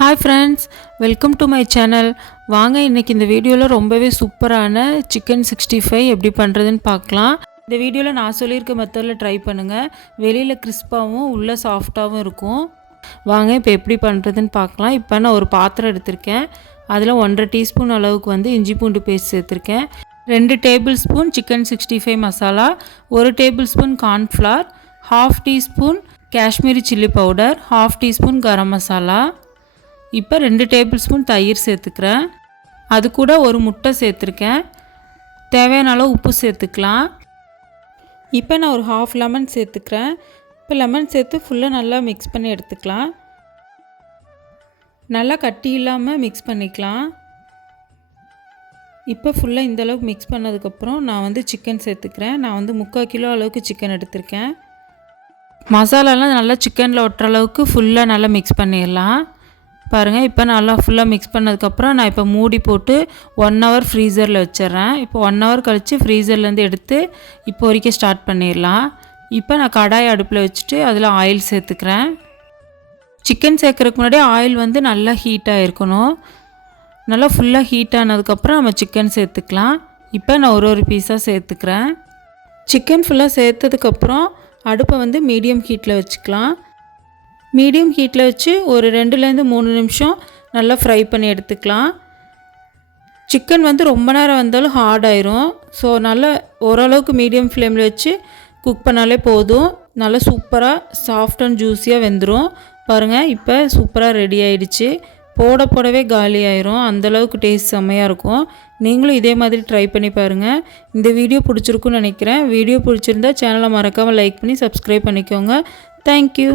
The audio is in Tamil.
Hi friends, welcome to my channel. வாங்க இன்னைக்கு இந்த வீடியோல ரொம்பவே சூப்பரான chicken 65 எப்படி பண்றதுன்னு பார்க்கலாம். இந்த வீடியோல நான் சொல்லியிருக்க மெத்தட்ல ட்ரை பண்ணுங்க. வெளியில கிறிஸ்பாவும் உள்ள சாஃப்ட்டாவும் இருக்கும். வாங்க இப்போ எப்படி பண்றதுன்னு பார்க்கலாம். இப்போ நான் ஒரு பாத்திரம் எடுத்துர்க்கேன். அதுல 1.5 டீஸ்பூன் அளவுக்கு வந்து இஞ்சி பூண்டு பேஸ்ட் சேர்த்திருக்கேன். 2 tablespoon chicken 65 masala, 1 tablespoon corn flour, 1/2 teaspoon Kashmiri chilli powder, 1/2 teaspoon garam masala. இப்போ 2 டேபிள்ஸ்பூன் தயிர் சேர்த்துக்கிறேன். அது கூட ஒரு முட்டை சேர்த்துருக்கேன். தேவையான அளவு உப்பு சேர்த்துக்கலாம். இப்போ நான் ஒரு 1/2 லெமன் சேர்த்துக்கிறேன். இப்போ லெமன் சேர்த்து ஃபுல்லாக நல்லா மிக்ஸ் பண்ணி எடுத்துக்கலாம். நல்லா கட்டி இல்லாமல் மிக்ஸ் பண்ணிக்கலாம். இப்போ ஃபுல்லாக இந்த அளவுக்கு மிக்ஸ் பண்ணதுக்கப்புறம் நான் வந்து சிக்கன் சேர்த்துக்கிறேன். நான் வந்து 3/4 கிலோ அளவுக்கு சிக்கன் எடுத்திருக்கேன். மசாலாலாம் நல்லா சிக்கனில் ஒட்டுற அளவுக்கு ஃபுல்லாக நல்லா மிக்ஸ் பண்ணிடலாம். பாருங்கள், இப்போ நல்லா ஃபுல்லாக மிக்ஸ் பண்ணதுக்கப்புறம் நான் இப்போ மூடி போட்டு 1 ஹவர் ஃப்ரீசரில் வச்சிட்றேன். இப்போ 1 ஹவர் கழித்து ஃப்ரீசர்லேருந்து எடுத்து இப்போ வரைக்கும் ஸ்டார்ட் பண்ணிடலாம். இப்போ நான் கடாய் அடுப்பில் வச்சுட்டு அதில் ஆயில் சேர்த்துக்கிறேன். சிக்கன் சேர்க்குறதுக்கு முன்னாடி ஆயில் வந்து நல்லா ஹீட்டாக இருக்கணும். நல்லா ஃபுல்லாக ஹீட் ஆனதுக்கப்புறம் நம்ம சிக்கன் சேர்த்துக்கலாம். இப்போ நான் ஒரு பீஸாக சேர்த்துக்கிறேன். சிக்கன் ஃபுல்லாக சேர்த்ததுக்கப்புறம் அடுப்பை வந்து மீடியம் ஹீட்டில் வச்சுக்கலாம். மீடியம் ஹீட்டில் வச்சு ஒரு 2லேருந்து 3 நிமிஷம் நல்லா ஃப்ரை பண்ணி எடுத்துக்கலாம். சிக்கன் வந்து ரொம்ப நேரம் வந்தாலும் ஹார்ட் ஆயிரும். ஸோ நல்லா ஓரளவுக்கு மீடியம் ஃப்ளேமில் வச்சு குக் பண்ணாலே போதும். நல்லா சூப்பராக சாஃப்ட் அண்ட் ஜூஸியாக வெந்துடும். பாருங்கள், இப்போ சூப்பராக ரெடி ஆகிடுச்சு. போடவே காலி ஆயிரும். அந்தளவுக்கு டேஸ்ட் செம்மையாக இருக்கும். நீங்களும் இதே மாதிரி ட்ரை பண்ணி பாருங்கள். இந்த வீடியோ பிடிச்சிருக்குன்னு நினைக்கிறேன். வீடியோ பிடிச்சிருந்தா சேனலை மறக்காமல் லைக் பண்ணி சப்ஸ்கிரைப் பண்ணிக்கோங்க. தேங்க்யூ.